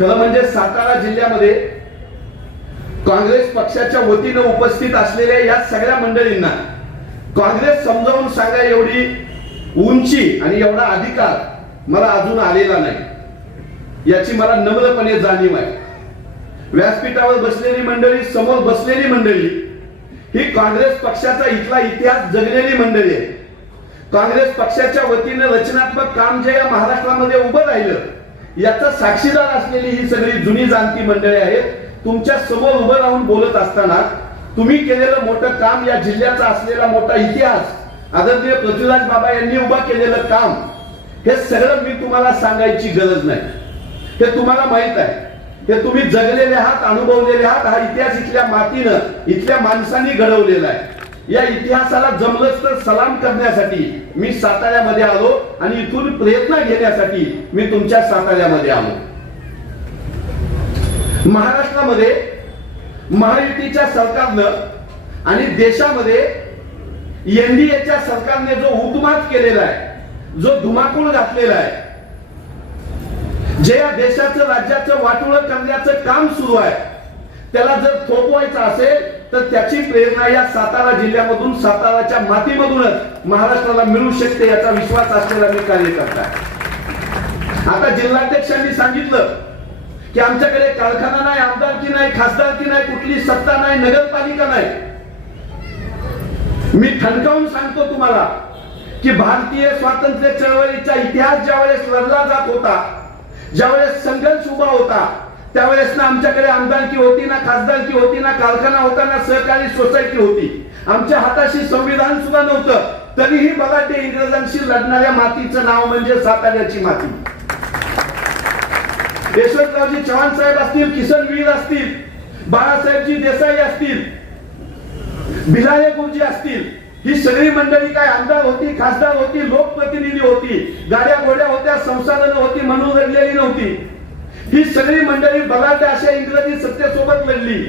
खरं म्हणजे सातारा जिल्ह्यामध्ये काँग्रेस पक्षाच्या वतीने उपस्थित असलेल्या या सगळ्या मंडळींना काँग्रेस समजावून सांगा एवढी उंची आणि एवढा अधिकार मला अजून आलेला नाही, याची मला नम्रपणे जाणीव आहे. व्यासपीठावर बसलेली मंडळी, समोर बसलेली मंडळी ही काँग्रेस पक्षाचा इथला इतिहास जगलेली मंडळी आहे. काँग्रेस पक्षाच्या वतीने रचनात्मक काम जे या महाराष्ट्रामध्ये उभं राहिलं याचा साक्षीदार असलेली ही सगळी जुनी जाणती मंडळी आहेत. तुमच्या समोर उभं राहून बोलत असताना तुम्ही केलेलं मोठं काम, या जिल्ह्याचा असलेला मोठा इतिहास, आदरणीय पृथ्वीराज बाबा यांनी उभा केलेलं काम, हे सगळं मी तुम्हाला सांगायची गरज नाही. हे तुम्हाला माहित आहे, हे तुम्ही जगलेले आहात, अनुभवलेले आहात. हा इतिहास इथल्या मातीनं, इथल्या माणसांनी घडवलेला आहे. या इतिहासाला जमलंच तर सलाम करण्यासाठी मी साताऱ्यामध्ये आलो आणि इथून प्रयत्न घेण्यासाठी मी तुमच्या साताऱ्यामध्ये आलो. महाराष्ट्रामध्ये महायुतीच्या सरकारनं आणि देशामध्ये एनडीएच्या सरकारने जो हुकूमत केलेला आहे, जो धुमाकूळ घातलेला आहे, जे या देशाचं राज्याचं वाटोळं करण्याचं काम सुरू आहे, त्याला जर थोपवायचं असेल तर त्याची प्रेरणा या सातारा जिल्ह्यामधून, साताराच्या मातीमधूनच महाराष्ट्राला मिळू शकते, याचा विश्वास असलेला मी कार्यकर्ता आहे. आता जिल्हाध्यक्षांनी सांगितलं की आमच्याकडे कारखाना नाही, आमदारकी नाही, खासदारकी नाही, कुठली सत्ता नाही, नगरपालिका नाही. मी ठणकावून सांगतो तुम्हाला की भारतीय स्वातंत्र्य चळवळीचा इतिहास ज्यावेळेस लढला जात होता, ज्यावेळेस संघर्ष उभा होता, त्यावेळेस ना आमच्याकडे आमदारकी होती, ना खासदारकी होती, ना कारखाना होता, ना सहकारी सोसायटी होती. आमच्या हाताशी संविधान सुद्धा नव्हतं. तरीही बघा, ते इंग्रजांशी लढणाऱ्या मातीचं नाव म्हणजे साताऱ्याची माती. यशवंतरावजी चव्हाण साहेब असतील, किसन वीर असतील, बाळासाहेबजी देसाई असतील, भिलारे गुरुजी असतील, ही सगळी मंडळी काय आमदार होती, खासदार होती, लोकप्रतिनिधी होती, गाड्या घोड्या होत्या, संसाधनं होती म्हणून लढलेली नव्हती. ही सगळी मंडळी बलाढ्य अशा इंग्रजी सत्तेसोबत लढली.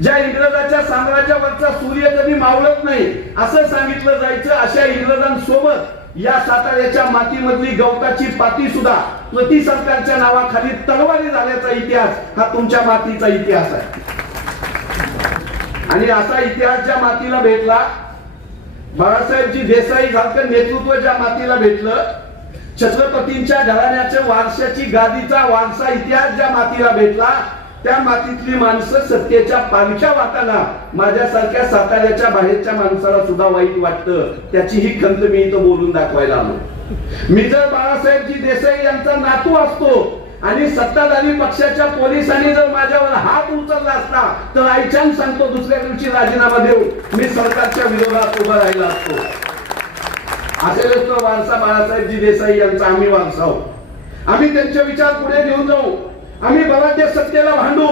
ज्या इंग्रजाच्या साम्राज्यावरचा सूर्य कधी मावळत नाही असं सांगितलं जायचं, अशा इंग्रजांसोबत या साताऱ्याच्या मातीमधली गवताची पाती सुद्धा प्रति सरकारच्या नावाखाली तलवारी झाल्याचा इतिहास हा तुमच्या मातीचा इतिहास आहे. आणि असा इतिहास ज्या मातीला भेटला, बाळासाहेबजी देसाई सारखं नेतृत्व ज्या मातीला भेटलं, छत्रपतींच्या घराण्याच्या वारशाची गादीचा वारसा इतिहास ज्या मातीला भेटला, त्या मातीतली माणसं सत्तेच्या पालख्या वाटाना माझ्यासारख्या साताऱ्याच्या बाहेरच्या माणसाला सुद्धा वाईट वाटतं. त्याची ही खंत मी इथं बोलून दाखवायला आलो. मी जर बाळासाहेबजी देसाई यांचा नातू असतो आणि सत्ताधारी पक्षाच्या पोलिसांनी जर माझ्यावर हात उचलला असता तर आईच्यान सांगतो दुसऱ्या दिवशी राजीनामा देऊन मी सरकारच्या विरोधात उभा राहिला असतो. असेलच तो वारसा बाळासाहेबजी देसाई यांचा आम्ही वारसा आहोत. आम्ही त्यांचे विचार पुढे घेऊन जाऊ, आम्ही बलाढ्य सत्तेला भांडू,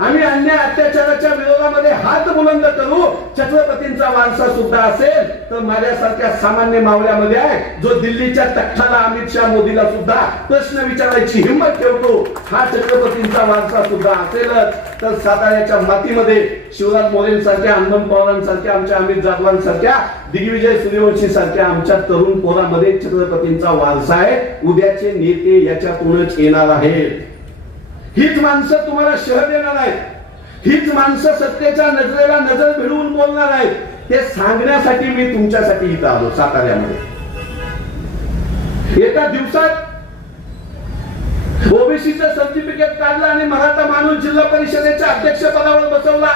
आम्ही अन्याय अत्याचाराच्या विरोधामध्ये हात बुलंद करू. छत्रपतींचा वारसा सुद्धा असेल तर माझ्यासारख्या सामान्य मावळ्यामध्ये आहे, जो दिल्लीच्या तख्ताला अमित शाह मोदीला सुद्धा प्रश्न विचारायची हिंमत ठेवतो. हा छत्रपतींचा वारसा सुद्धा असेलच तर साताऱ्याच्या मातीमध्ये शिवराज मोरेंसारख्या, हनुमंत पवारांसारख्या, आमच्या अमित जाधवांसारख्या, दिग्विजय सूर्यवंशी सारख्या आमच्या तरुण पोरामध्ये छत्रपतींचा वारसा आहे. उद्याचे नेते याच्यातूनच येणार आहेत. हीच माणसं तुम्हाला शह देणार आहेत, हीच माणसं सत्तेच्या नजरेला नजर भिडवून बोलणार आहेत. ते सांगण्यासाठी मी तुमच्यासाठी इथं आलो साताऱ्यामध्ये. एका दिवसात ओबीसीचं सर्टिफिकेट काढलं आणि मराठा माणूस जिल्हा परिषदेच्या अध्यक्षपदावर बसवला.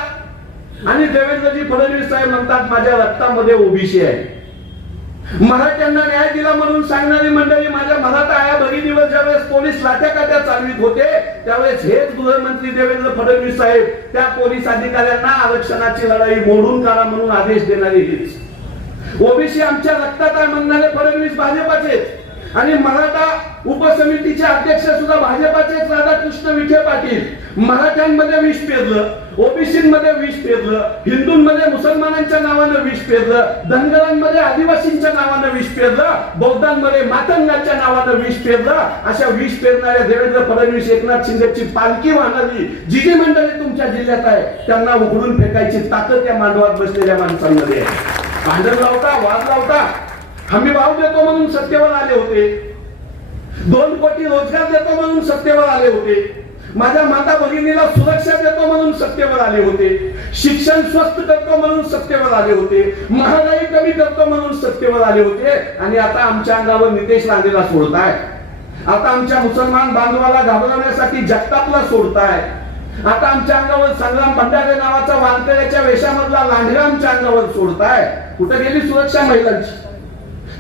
आणि देवेंद्रजी फडणवीस साहेब म्हणतात माझ्या रक्तामध्ये ओबीसी आहे. मराठ्यांना न्याय दिला म्हणून सांगणारी मंडळी माझ्या मराठा आया भगिनीवर ज्यावेळेस पोलीस लाठ्याकाठ्या चालवित होते त्यावेळेस हेच गृहमंत्री देवेंद्र फडणवीस साहेब त्या पोलीस अधिकाऱ्यांना आरक्षणाची लढाई मोडून काढा म्हणून आदेश देणारे हेच. ओबीसी आमच्या रक्तात आहे म्हणणारे फडणवीस भाजपाचे आणि मराठा उपसमितीचे अध्यक्ष सुद्धा भाजपाचेच राधाकृष्ण विखे पाटील. मराठ्यांमध्ये विष पेरलं, ओबीसीमध्ये विष पेरलं, हिंदूंमध्ये मुसलमानांच्या नावानं विष पेरलं, धनगरांमध्ये आदिवासींच्या नावानं विष पेरलं, बौद्धांमध्ये मातंगांच्या नावानं विष पेरलं. अशा विष पेरणाऱ्या देवेंद्र फडणवीस, एकनाथ शिंदेची पालखी वाहणारी जी जी मंडळी तुमच्या जिल्ह्यात आहे त्यांना उघडून फेकायची ताकद त्या मांडवात बसलेल्या माणसांमध्ये आहे. भांडण लावता, वाद लावता, हमी भाव देतो म्हणून सत्तेवर आले होते, 2 कोटी रोजगार देतो म्हणून सत्तेवर आले होते, माझ्या माता भगिनीला सुरक्षा देतो म्हणून सत्तेवर आले होते, शिक्षण स्वस्त करतो म्हणून सत्तेवर आले होते, महागाई कमी करतो म्हणून सत्तेवर आले होते, आणि आता आमच्या अंगावर नितेश राणेला सोडताय, आता आमच्या मुसलमान बांधवाला घाबरवण्यासाठी जगतापला सोडताय, आता आमच्या अंगावर संग्राम भंडारे नावाचा वानकऱ्याच्या वेशामधला लांढगा आमच्या अंगावर सोडताय. कुठे गेली सुरक्षा महिलांची?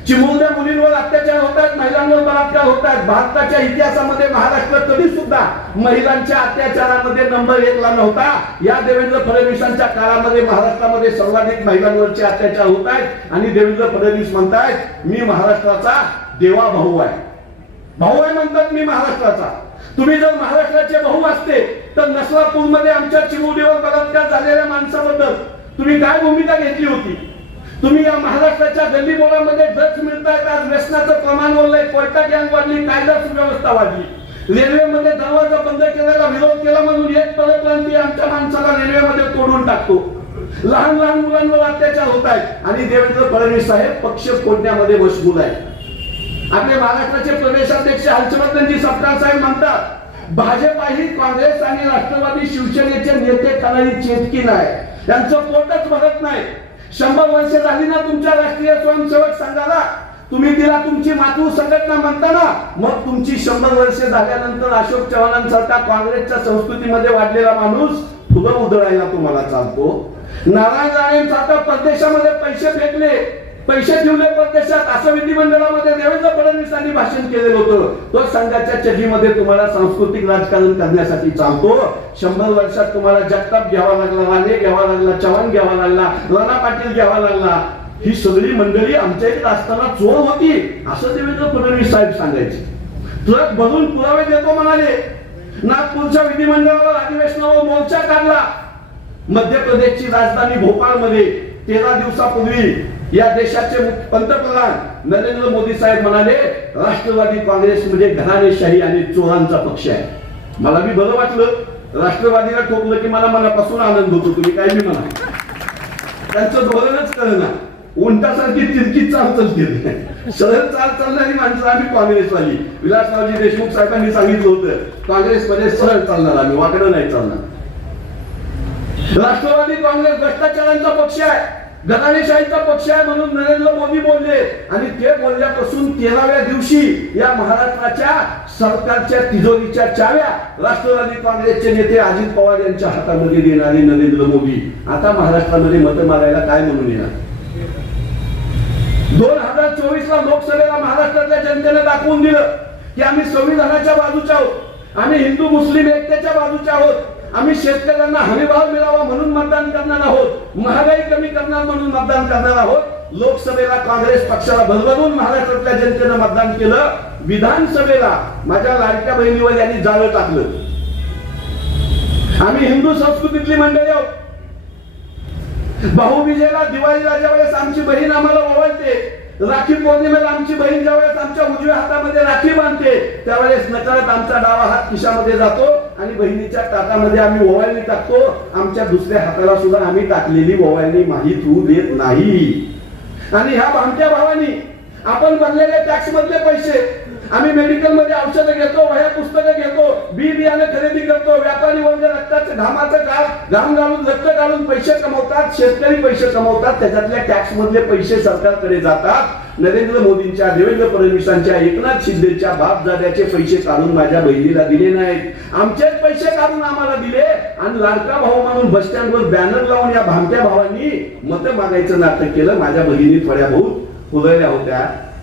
चिमुरड्या मुलींवर अत्याचार होतात, महिलांवर बलात्कार होतात. भारताच्या इतिहासामध्ये महाराष्ट्र कधी सुद्धा महिलांच्या अत्याचारामध्ये नंबर 1 ला नव्हता. या देवेंद्र फडणवीसांच्या काळामध्ये महाराष्ट्रामध्ये सर्वाधिक महिलांवरचे अत्याचार होत आहेत, आणि देवेंद्र फडणवीस म्हणतायत मी महाराष्ट्राचा देवा भाऊ आहे. भाऊ आहे म्हणतात मी महाराष्ट्राचा. तुम्ही जर महाराष्ट्राचे भाऊ असते तर नसलापूरमध्ये आमच्या चिमुरडीवर बलात्कार झालेल्या माणसाबद्दल तुम्ही काय भूमिका घेतली होती? तुम्ही या महाराष्ट्राच्या गल्लीबोळामध्ये ड्रग्ज मिळतात, आज व्यसनाचं प्रमाण वाढलंय, कोयता गँग वाढली, कायदा सुव्यवस्था वाढली, रेल्वेमध्ये दरवाजा बंद केलेला विरोध केला म्हणून एक परप्रांतीय आमच्या माणसाला रेल्वेमध्ये तोडून टाकतो. लहान लहान मुलांवर अत्याचार होत आहेत, आणि देवेंद्र फडणवीस साहेब पक्ष फोडण्यामध्ये मशगूल आहेत. आपले महाराष्ट्राचे प्रदेशाध्यक्ष हर्षवर्धनजी सपकाळ साहेब म्हणतात भाजप ही काँग्रेस आणि राष्ट्रवादी शिवसेनेचे नेते खाणारी चेतकी नाही, त्यांचं पोटच भरत नाही. 100 वर्ष झाली ना तुमच्या राष्ट्रीय स्वयंसेवक संघाला, तुम्ही तिला तुमची मातृ संघटना म्हणता ना, मग तुमची 100 वर्ष झाल्यानंतर अशोक चव्हाणांसारखा काँग्रेसच्या संस्कृतीमध्ये वाढलेला माणूस फुलं उधळायला तुम्हाला चालतो. नारायण राणेंसारखा परदेशामध्ये पैसे फेकले, पैसे ठेवले परदेशात, असं विधिमंडळामध्ये देवेंद्र फडणवीसांनी भाषण केलेलं होतं. तो संघाच्या चढीमध्ये तुम्हाला सांस्कृतिक राजकारण करण्यासाठी चालतो. 100 वर्षात तुम्हाला जगताप घ्यावा लागला, राणे घ्यावा लागला, चव्हाण घ्यावा लागला, राणा पाटील घ्यावा लागला. ही सगळी मंडळी आमच्या इकडे असताना चोर होती असं देवेंद्र फडणवीस साहेब सांगायचे. ट्रक भरून पुरावे देतो म्हणाले. नागपूरच्या विधिमंडळावर अधिवेशनावर मोर्चा काढला. मध्य प्रदेशची राजधानी भोपाळमध्ये 13 दिवसापूर्वी या देशाचे पंतप्रधान नरेंद्र मोदी साहेब म्हणाले राष्ट्रवादी काँग्रेस म्हणजे घराणेशाही आणि चोरांचा पक्ष आहे. मला बी बरं वाटलं. राष्ट्रवादीला ठोकलं की मला मनापासून आनंद होतो. तुम्ही काय बी म्हणा, त्यांचं धोरणच कळना, उंटासारखी तिरकी चाल चालते. सरळ चाल चालणारी माणसं आम्ही काँग्रेसवाली. विलासरावजी देशमुख साहेबांनी सांगितलं होतं काँग्रेसमध्ये सरळ चालणार आम्ही, वाकडं नाही चालणार. राष्ट्रवादी काँग्रेस भ्रष्टाचारांचा पक्ष आहे, घराणेशाहीचा पक्ष आहे म्हणून नरेंद्र मोदी बोलले, आणि ते बोलल्यापासून 13व्या दिवशी या महाराष्ट्राच्या सरकारच्या तिजोरीच्या चाव्या राष्ट्रवादी काँग्रेसचे नेते अजित पवार यांच्या हातामध्ये देणारे नरेंद्र मोदी आता महाराष्ट्रामध्ये मत मागायला काय म्हणून येणार? 2024 ला लोकसभेला महाराष्ट्रातल्या जनतेने दाखवून दिलं की आम्ही संविधानाच्या बाजूचे आहोत, आम्ही हिंदू मुस्लिम एकतेच्या बाजूचे आहोत, आम्ही शेतकऱ्यांना हमीभाव मिळावा म्हणून मतदान करणार आहोत, महागाई कमी करणार म्हणून मतदान करणार आहोत. लोकसभेला काँग्रेस पक्षाला भरभरून महाराष्ट्रातल्या जनतेनं मतदान केलं. विधानसभेला माझ्या लाडक्या बहिणीवर यांनी जाळं टाकलं. आम्ही हिंदू संस्कृतीतली मंडळी आहोत. भाऊबीजेला दिवाळीला ज्यावेळेस आमची बहीण आम्हाला ओवाळते, राखी पौर्णिमेला आमची बहीण ज्यावेळेस आमच्या उजव्या हातामध्ये राखी बांधते, त्यावेळेस नकळत आमचा डावा हात खिशामध्ये जातो आणि बहिणीच्या ताटामध्ये आम्ही ओवाळणी टाकतो. आमच्या दुसऱ्या हाताला सुद्धा आम्ही टाकलेली ओवाळणी माहीत होऊ देत नाही. आणि ह्या भामट्या भावानी आपण भरलेले टॅक्स मधले पैसे, आम्ही मेडिकल मध्ये औषधं घेतो, वह्या पुस्तकं घेतो, बी बियाणे खरेदी करतो, व्यापारी वर्ग रक्ताचं घाम घालून रक्त घालून पैसे कमवतात, शेतकरी पैसे कमवतात, त्याच्यातल्या टॅक्स मधले पैसे सरकारकडे जातात. नरेंद्र मोदींच्या, देवेंद्र फडणवीसांच्या, एकनाथ शिंदेच्या बापदाद्याचे पैसे काढून माझ्या बहिणीला दिले नाहीत, आमचेच पैसे काढून आम्हाला दिले. आणि लाडका भाऊ म्हणून बस स्टँडवर बॅनर लावून या भामट्या भावांनी मत मागायचं नाटक केलं. माझ्या बहिणी थोड्या बहुत फुलल्या होत्या,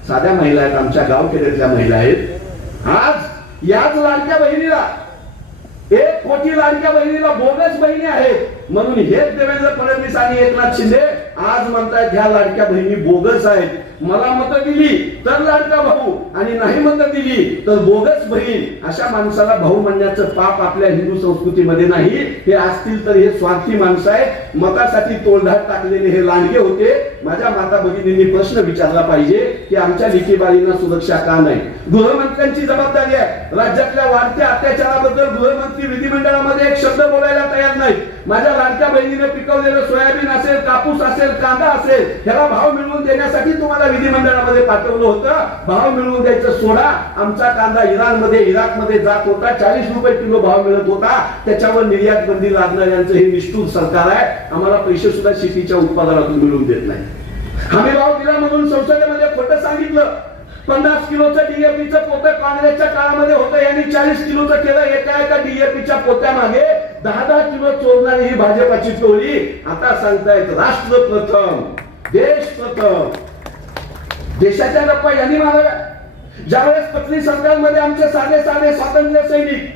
साध्या महिला आहेत, आमच्या गावखेड्यातल्या महिला आहेत. आज याच लाडक्या बहिणीला, 1 कोटी लाडक्या बहिणीला बोगस बहिणी आहेत म्हणून हेच देवेंद्र फडणवीस आणि एकनाथ शिंदे आज म्हणतायत ह्या लाडक्या बहिणी बोगस आहेत. मला मतं दिली तर लाडका भाऊ आणि नाही मतं दिली तर बोगस बहीण. अशा माणसाला भाऊ म्हणण्याचं पाप आपल्या हिंदू संस्कृतीमध्ये नाही. हे असतील तर हे स्वार्थी माणसं आहेत, मतासाठी तोंडात टाकलेले हे लांडगे होते. माझ्या माता भगिनींनी प्रश्न विचारला पाहिजे की आमच्या लेकीबाळींना सुरक्षा का नाही? गृहमंत्र्यांची जबाबदारी आहे. राज्यातल्या वाढत्या अत्याचाराबद्दल गृहमंत्री विधिमंडळामध्ये एक शब्द बोलायला तयार नाहीत. माझ्या लाडक्या बहिणीने पिकवलेलं सोयाबीन असेल, कापूस असेल, असेल, कांदा असेल, ह्याला भाव मिळवून देण्यासाठी तुम्हाला विधिमंडळामध्ये पाठवलं होतं. भाव मिळवून द्यायचं सोडा. आमचा कांदा इराणमध्ये, इराकमध्ये जात होता, 40 रुपये किलो भाव मिळत होता. त्याच्यावर निर्यात बंदी लादणाऱ्यांचं हे निष्ठुर सरकार आहे. आम्हाला पैसे सुद्धा शेतीच्या उत्पादनातून मिळवून देत नाही. हमी भाव दिला म्हणून संसदेमध्ये खोटं सांगितलं. 50 किलोचं डीएपीचं पोतं काँग्रेसच्या काळामध्ये होतं, यांनी 40 किलोचं केलं. एका डीएपीच्या पोत्यामागे 10-10 किलो चोरणारी ही भाजपाची टोळी. आता सांगतायत राष्ट्र प्रथम, देश प्रथम. देशाच्या गप्पा यांनी माराव्या. ज्यावेळेस पत्नी सरकारमध्ये आमचे साधे स्वातंत्र्य सैनिक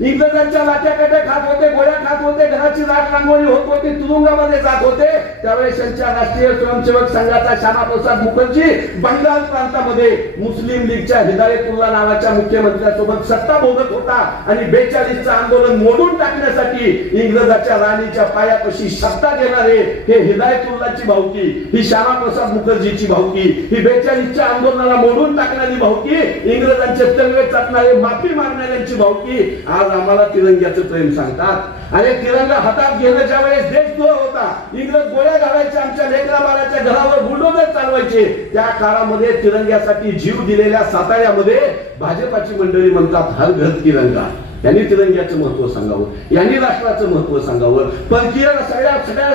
इंग्रजांच्या लाट्याकाट्या खात होते, गोळ्या खात होते, घराची राख रांगोळी होत होती, तुरुंगामध्ये जात होते, त्यावेळेस त्यांच्या राष्ट्रीय स्वयंसेवक संघाचा श्यामाप्रसाद मुखर्जी बंगाल प्रांतामध्ये मुस्लिम लीगच्या हिदायतुल्ला नावाच्या मुख्यमंत्र्यासोबत सत्ता भोगत होता. आणि 42चं आंदोलन मोडून टाकण्यासाठी इंग्रजाच्या राणीच्या पायापाशी सत्ता देणारे हे हिदायतुल्लाची भावकी, ही श्यामाप्रसाद मुखर्जीची भावकी, ही 42च्या आंदोलनाला मोडून टाकणारी भावकी, इंग्रजांचे तलवे चाटणारे, माफी मागणाऱ्यांची भावकी आज आम्हाला तिरंग्याचं प्रेम सांगतात. अरे तिरंगा हातात घेणं ज्या वेळेस देशद्रोह होता, इंग्रज गोळ्या घालायचे, आमच्या लेकरा बाळाच्या घरावर बुलडोजर चालवायचे, त्या काळामध्ये तिरंग्यासाठी जीव दिलेल्या साताऱ्यामध्ये भाजपाची मंडळी म्हणतात हर घर तिरंगा. यांनी तिरंग्याचं महत्व सांगावं, यांनी राष्ट्राचं महत्व सांगावं. परकीय सगळ्या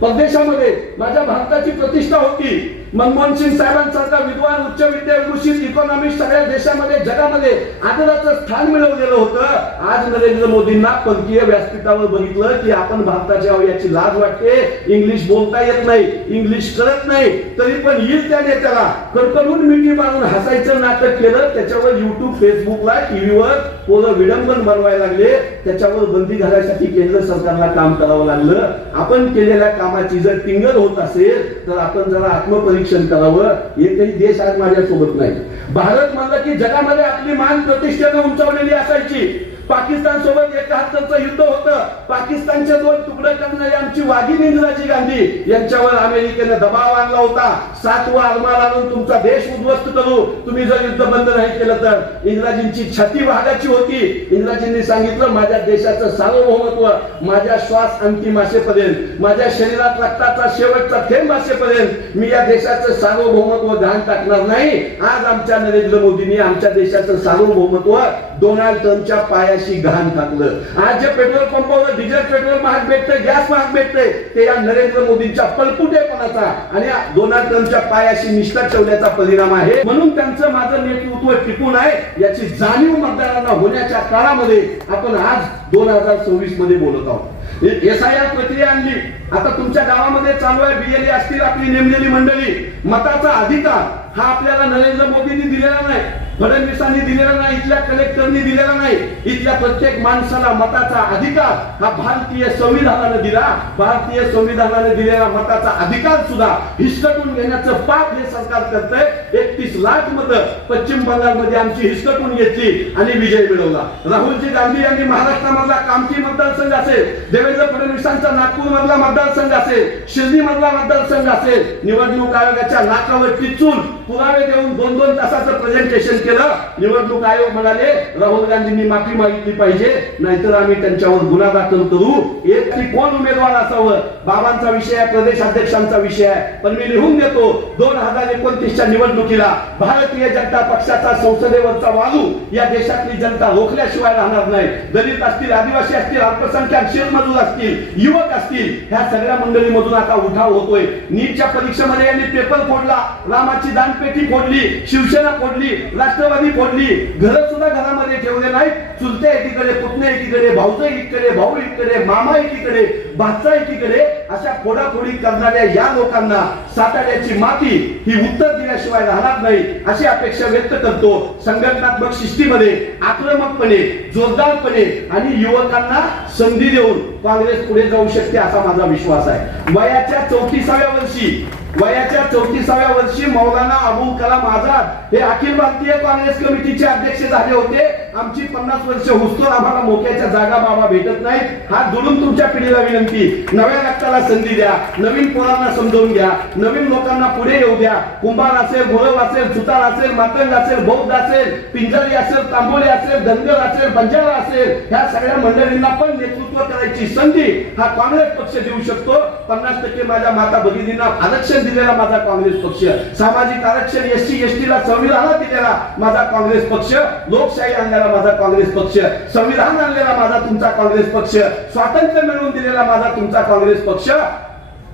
परदेशामध्ये माझ्या भारताची प्रतिष्ठा होती. मनमोहन सिंग साहेबांसारखा विद्वान, उच्च विद्याभूषित इकॉनॉमिस्ट सगळ्या देशामध्ये, जगामध्ये आदराचं स्थान मिळवलेलं होतं. आज नरेंद्र मोदींना परकीय व्यासपीठावर बघितलं की आपण भारताच्या याची लाज वाटते, इंग्लिश बोलता येत नाही, इंग्लिश कळत नाही, तरी पण येईल त्या नेत्याला कडकडून मिठी मारून हसायचं नाटक केलं. त्याच्यावर युट्यूब, फेसबुकला, टीव्हीवर पोरं विडंबन बनवायला लागले. त्याच्यावर बंदी घालायसाठी केंद्र सरकारला काम करावं लागलं. आपण केलेल्या कामाची जर टिंगल होत असेल तर आपण जरा आत्मपरीक्षण करावं. एकही देश आज माझ्यासोबत नाही. भारत म्हणलं की जगामध्ये आपली मान प्रतिष्ठेने उंचावलेली असायची. पाकिस्तान सोबत 71चं युद्ध होतं. पाकिस्तानचे 2 तुकडे करणारी आमची वाघिणी इंदिराजी गांधी यांच्यावर अमेरिकेने दबाव आणला होता. 7वा आरमार आणून तुमचा देश उद्ध्वस्त करू, तुम्ही जर युद्ध बंद नाही केलं तर. इंग्रजांची छाती वाघाची होती. इंग्रजांनी सांगितलं माझ्या देशाचं सार्वभौमत्व माझ्या श्वास अंतिम असेपर्यंत, माझ्या शरीरात रक्ताचा शेवटचा थेंब असेपर्यंत मी या देशाचं सार्वभौमत्व घाण टाकणार नाही. आज आमच्या नरेंद्र मोदींनी आमच्या देशाचं सार्वभौमत्व डोनाल्ड ट्रम्पच्या पायाशी घाण टाकलं. आज जे पेट्रोल पंपावर डिझेल पेट्रोल महाग भेटतंय, गॅस महाग भेटतंय, ते या नरेंद्र मोदींच्या पळपुटेपणाचा आणि डोनाल्ड ट्रम्पच्या पायाशी निष्ठा ठेवण्याचा परिणाम आहे. म्हणून त्यांचं माझं नेतृत्व टिकून आहे याची जाणीव मतदारांना होण्याच्या काळामध्ये आपण आज 2026 मध्ये बोलत आहोत. SIR प्रक्रिया आणली. आता तुमच्या गावामध्ये चालू आहे. BLA असतील आपली नेमलेली मंडळी. मताचा अधिकार हा आपल्याला नरेंद्र मोदींनी दिलेला नाही, फडणवीसांनी दिलेला नाही, इथल्या कलेक्टरनी दिलेला नाही. इथल्या प्रत्येक माणसाला मताचा अधिकार हा भारतीय संविधानाने दिला. भारतीय संविधानाने दिलेला मताचा अधिकार सुद्धा हिसकटून घेण्याचं पाप हे सरकार करतंय. 31 लाख मतं पश्चिम बंगालमध्ये आमची हिसकटून घेतली आणि विजय मिळवला. राहुलजी गांधी यांनी महाराष्ट्रामधला कामठी मतदारसंघ असेल, देवेंद्र फडणवीसांचा नागपूर मधला मतदारसंघ असेल, शिर्डी मधला मतदारसंघ असेल, निवडणूक आयोगाच्या नाकावर टिचून पुरावे देऊन 2-2 तासाचं प्रेझेंटेशन केलं. निवडणूक आयोग म्हणाले राहुल गांधींनी माफी मागितली पाहिजे, नाहीतर आम्ही त्यांच्यावर गुन्हा दाखल करू. एक तरी कोण उमेदवार असावं. बाबांचा विषय आहे, प्रदेश अध्यक्षांचा विषय आहे, पण मी लिहून देतो 2029च्या निवडणुकीला भारतीय जनता पक्षाचा संसदेवरचा वालू या देशातली जनता रोखल्याशिवाय राहणार नाही. दलित असतील, आदिवासी असतील, अल्पसंख्याक, शेतमजूर असतील, युवक असतील, ह्या सगळ्या मंडळीमधून आता उठाव होतोय. नीटच्या परीक्षेमध्ये यांनी पेपर फोडला, रामाची दानपेटी फोडली, शिवसेना फोडली, राष्ट्रवादी फोडली, घर सुद्धा घरामध्ये ठेवले नाहीत. चुलते एकीकडे, पुतणे एकीकडे, भाऊजे एकीकडे, भाऊ एकीकडे, मामा एकीकडे, भाचा एकीकडे, अशा फोडाफोडी करणाऱ्या या लोकांना साताऱ्याची माती ही उत्तर दिल्याशिवाय राहणार नाही अशी अपेक्षा व्यक्त करतो. संघटनात्मक शिस्तीमध्ये आक्रमकपणे, जोरदारपणे आणि युवकांना संधी देऊन काँग्रेस पुढे जाऊ शकते असा माझा विश्वास आहे. वयाच्या 34व्या वर्षी वयाच्या 34व्या वर्षी मौलाना अबुल कलाम आझाद हे अखिल भारतीय काँग्रेस कमिटीचे अध्यक्ष झाले होते. आमची 50 वर्ष हुसतोर आम्हाला मोक्याच्या जागा बाबा भेटत नाहीत. हात जोडून तुमच्या पिढीला विनंती, नव्या रक्ताला संधी द्या, नवीन पोरांना समजावून घ्या, नवीन लोकांना पुढे येऊ द्या. कुंभार असेल, गोरव असेल, सुतार असेल, मातंग असेल, बौद्ध असेल, पिंजारी असेल, तांबोली असेल, धनगर असेल, बंजारा असेल, ह्या सगळ्या मंडळींना पण नेतृत्व करायची संधी हा काँग्रेस पक्ष देऊ शकतो. 50% माझ्या माता भगिनींना आरक्षण दिलेला माझा काँग्रेस पक्ष, सामाजिक आरक्षण एससी एसटी ला संविधानात दिलेला माझा काँग्रेस पक्ष, लोकशाही आणलेला माझा काँग्रेस पक्ष, संविधान आणलेला माझा तुमचा काँग्रेस पक्ष, स्वातंत्र्य मिळवून दिलेला माझा तुमचा काँग्रेस पक्ष,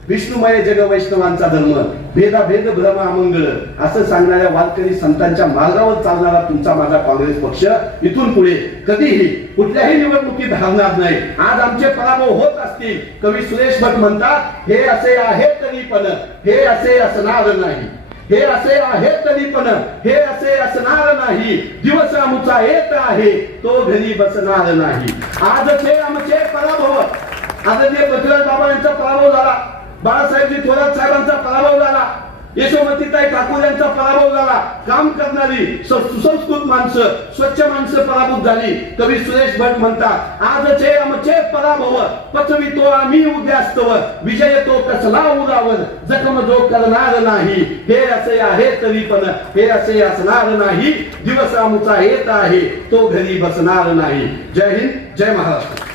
विष्णुमय जग वैष्णवांचा धर्म, भेदाभेद भ्रम अमंगळ असं सांगणाऱ्या वारकरी संतांच्या मार्गावर चालणारा तुमचा माझा काँग्रेस पक्ष इथून पुढे कधीही कुठल्याही निवडणुकीत हरणार नाही. आज आमचे पराभव होत असतील, कवी सुरेश भट म्हणतात, हे असे आहे तरी पण हे असे असणार नाही, हे असे आहे तरी पण हे असे असणार नाही, दिवस आमचा येत आहे तो घरी बसणार नाही. आजचे आमचे पराभव, आदरणीय पृथ्वीराज बाबा यांचा पराभव झाला, बाळासाहेबजी थोरात साहेबांचा पराभव झाला, यशोमतीताई ठाकूर यांचा पराभव झाला. काम करणारी सुसंस्कृत माणसं, स्वच्छ माणसं पराभूत झाली. कवी सुरेश भट म्हणतात, आजचे आमचे पराभव पचवितो आम्ही उद्यास्तव, विजय तो कसला उरावर जखम जो करणार नाही, हे असे आहे तरी पण हे असे असणार नाही, दिवस आमचा येत आहे तो घरी बसणार नाही. जय हिंद, जय महाराष्ट्र.